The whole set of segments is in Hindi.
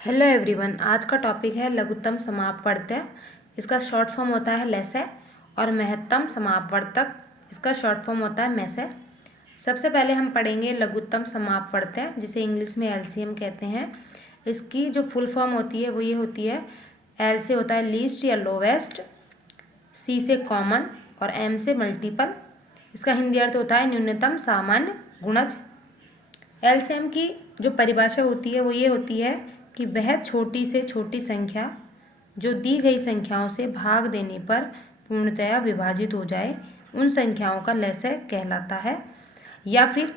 हेलो एवरीवन, आज का टॉपिक है लघुत्तम समापवर्त्य। इसका शॉर्ट फॉर्म होता है लेसे और महत्तम समापवर्तक, इसका शॉर्ट फॉर्म होता है मेसे। सबसे पहले हम पढ़ेंगे लघुत्तम समापवर्त्य, जिसे इंग्लिश में एलसीएम कहते हैं। इसकी जो फुल फॉर्म होती है वो ये होती है, एल से होता है लीस्ट या लोवेस्ट, सी से कॉमन और एम से मल्टीपल। इसका हिंदी अर्थ होता है न्यूनतम सामान्य गुणज। एलसीएम की जो परिभाषा होती है वो ये होती है कि वह छोटी से छोटी संख्या जो दी गई संख्याओं से भाग देने पर पूर्णतया विभाजित हो जाए, उन संख्याओं का लसय कहलाता है। या फिर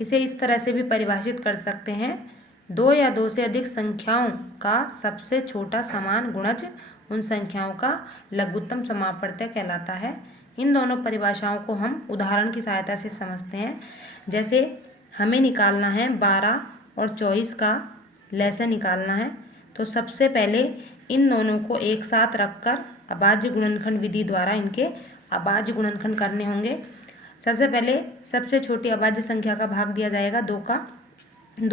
इसे इस तरह से भी परिभाषित कर सकते हैं, दो या दो से अधिक संख्याओं का सबसे छोटा समान गुणज उन संख्याओं का लघुत्तम समापवर्त्य कहलाता है। इन दोनों परिभाषाओं को हम उदाहरण की सहायता से समझते हैं। जैसे हमें निकालना है 12 और 24 का लसय निकालना है, तो सबसे पहले इन दोनों को एक साथ रखकर अभाज्य गुणनखंड विधि द्वारा इनके अभाज्य गुणनखंड करने होंगे। सबसे पहले सबसे छोटी अभाज्य संख्या का भाग दिया जाएगा 2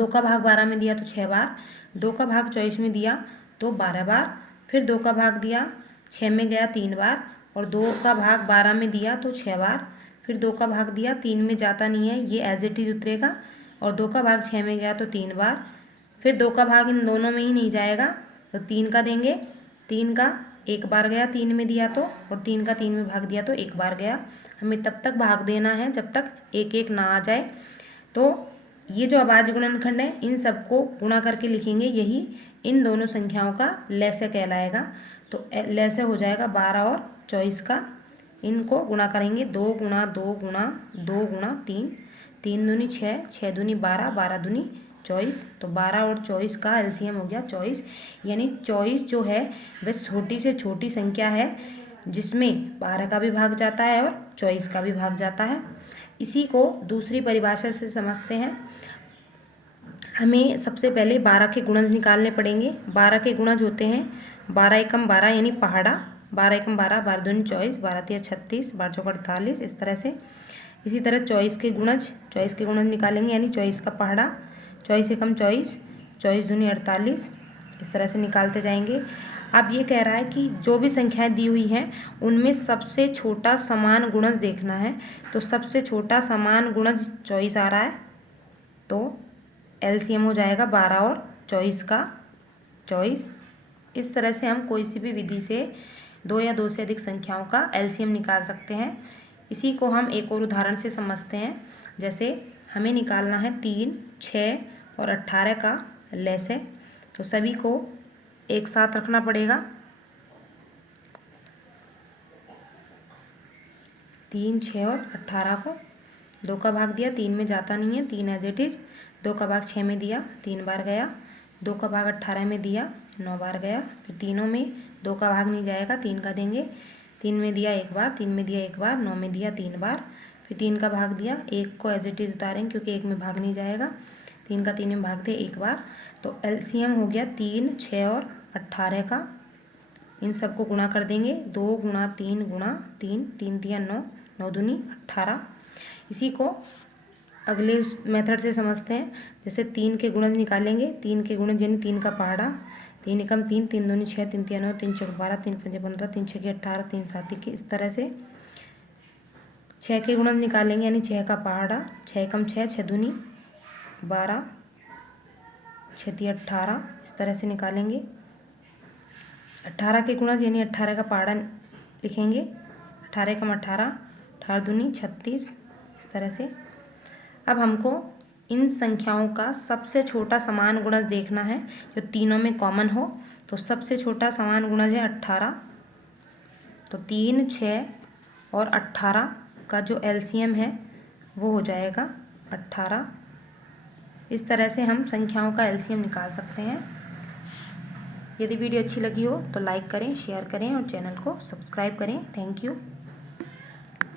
का भाग 12 में दिया तो 6 बार, 2 का भाग 24 में दिया तो 12 बार, फिर 2 का भाग दिया 6 में गया 3 बार, और 2 का भाग 12 में दिया तो 6 बार, फिर 2 का भाग दिया 3 में जाता नहीं है, ये एज इट इज उतरेगा, और 2 का भाग 6 में गया तो 3 बार, फिर 2 का भाग इन दोनों में ही नहीं जाएगा तो 3 का देंगे, 3 का एक बार गया 3 में दिया तो, और 3 का 3 में भाग दिया तो एक बार गया। हमें तब तक भाग देना है जब तक एक एक ना आ जाए। तो ये जो अभाज्य गुणनखंड है इन सबको गुणा करके लिखेंगे, यही इन दोनों संख्याओं का लसय कहलाएगा। तो लसय हो जाएगा 12 और 24 का। इनको गुणा करेंगे 2 गुणा 2 गुणा 2 गुणा 3, 3 दूनी 6, 6 दूनी 12, 12 दूनी 24। तो 12 और 24 का एलसीएम हो गया 24। यानी 24 जो है वह छोटी से छोटी संख्या है जिसमें 12 का भी भाग जाता है और 24 का भी भाग जाता है। इसी को दूसरी परिभाषा से समझते हैं। हमें सबसे पहले 12 के गुणज निकालने पड़ेंगे। 12 के गुणज होते हैं 12 एकम 12 यानी पहाड़ा, 12 एकम 12, 12 दूनी 24, 12 तिया 36, 12 चौका 48, इस तरह से। इसी तरह 24 के गुणज निकालेंगे, यानी 24 का पहाड़ा, 24 एकम 24, 24 दूनी 48, इस तरह से निकालते जाएंगे। अब ये कह रहा है कि जो भी संख्याएं दी हुई हैं उनमें सबसे छोटा समान गुणज देखना है। तो सबसे छोटा समान गुणज 24 आ रहा है, तो एलसीएम हो जाएगा 12 और 24 का 24। इस तरह से हम कोई सी भी विधि से दो या दो से अधिक संख्याओं का एलसीएम निकाल सकते हैं। इसी को हम एक और उदाहरण से समझते हैं। जैसे हमें निकालना है 3, 6 और 18 का लसय, तो सभी को एक साथ रखना पड़ेगा। 3, 6 और 18 को 2 का भाग दिया, 3 में जाता नहीं है, 3 एज इट इज। 2 का भाग 6 में दिया 3 बार गया, 2 का भाग 18 में दिया 9 बार गया, फिर तीनों में 2 का भाग नहीं जाएगा, 3 का देंगे, 3 में दिया एक बार, 3 में दिया एक बार, 9 में दिया 3 बार, फिर 3 का भाग दिया, 1 को एज इट इज उतारेंगे क्योंकि 1 में भाग नहीं जाएगा, 3 का 3 में भाग दे एक बार। तो एलसीएम हो गया 3, 6 और 18 का। इन सबको गुणा कर देंगे, 2 गुणा 3 गुणा 3, 3 तिया 9, 9 दूनी 18। इसी को अगले उस मेथड से समझते हैं। जैसे 3 के गुणज निकालेंगे, 3 के गुणज यानी 3 का पहाड़ा, 3 एकम 3, 3 दूनी 6, 3 तिया 9, 3 चौक 12, 3 पंजे 15, 3 छके 18, 3 सात की, इस तरह से। 6 के गुणज निकालेंगे, यानी 6 का पहाड़ा, 6 एकम 6, 6 दूनी 12, 6 तिया 18, इस तरह से निकालेंगे। 18 के गुणज यानी 18 का पहाड़ा लिखेंगे, 18 एकम 18, 18 दूनी 36, इस तरह से। अब हमको इन संख्याओं का सबसे छोटा समान गुणज देखना है जो तीनों में कॉमन हो। तो सबसे छोटा समान गुणज है 18। तो 3, 6 और 18 का जो एलसीएम है वो हो जाएगा 18। इस तरह से हम संख्याओं का एलसीएम निकाल सकते हैं। यदि वीडियो अच्छी लगी हो तो लाइक करें, शेयर करें और चैनल को सब्सक्राइब करें। Thank you.